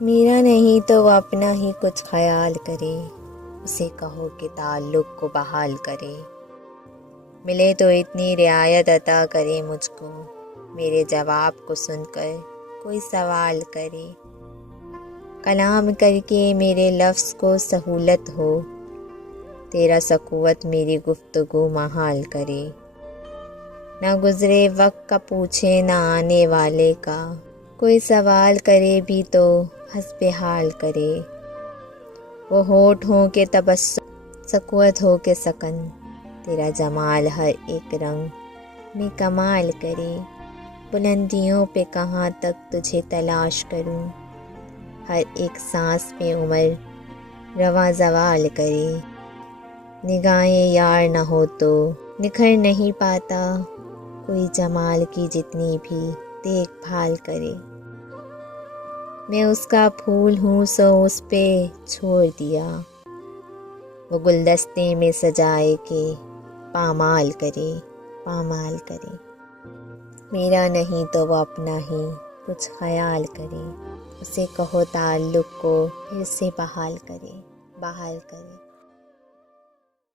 میرا نہیں تو وہ اپنا ہی کچھ خیال کرے، اسے کہو کہ تعلق کو بحال کرے، ملے تو اتنی رعایت عطا کرے مجھ کو، میرے جواب کو سن کر کوئی سوال کرے، کلام کر کے میرے لفظ کو سہولت ہو، تیرا سکوت میری گفتگو محال کرے، نہ گزرے وقت کا پوچھے نہ آنے والے کا، کوئی سوال کرے بھی تو حسب حال کرے، وہ ہونٹ ہوں کہ تبسم، سکوت ہو کہ سکن، تیرا جمال ہر ایک رنگ میں کمال کرے، بلندیوں پہ کہاں تک تجھے تلاش کروں، ہر ایک سانس پہ عمر رواں زوال کرے، نگاہیں یار نہ ہو تو نکھر نہیں پاتا، کوئی جمال کی جتنی بھی دیکھ بھال کرے، میں اس کا پھول ہوں سو اس پہ چھوڑ دیا، وہ گلدستے میں سجائے کہ پامال کرے، پامال کرے، میرا نہیں تو وہ اپنا ہی کچھ خیال کرے، اسے کہو تعلق کو پھر سے بحال کرے، بحال کرے۔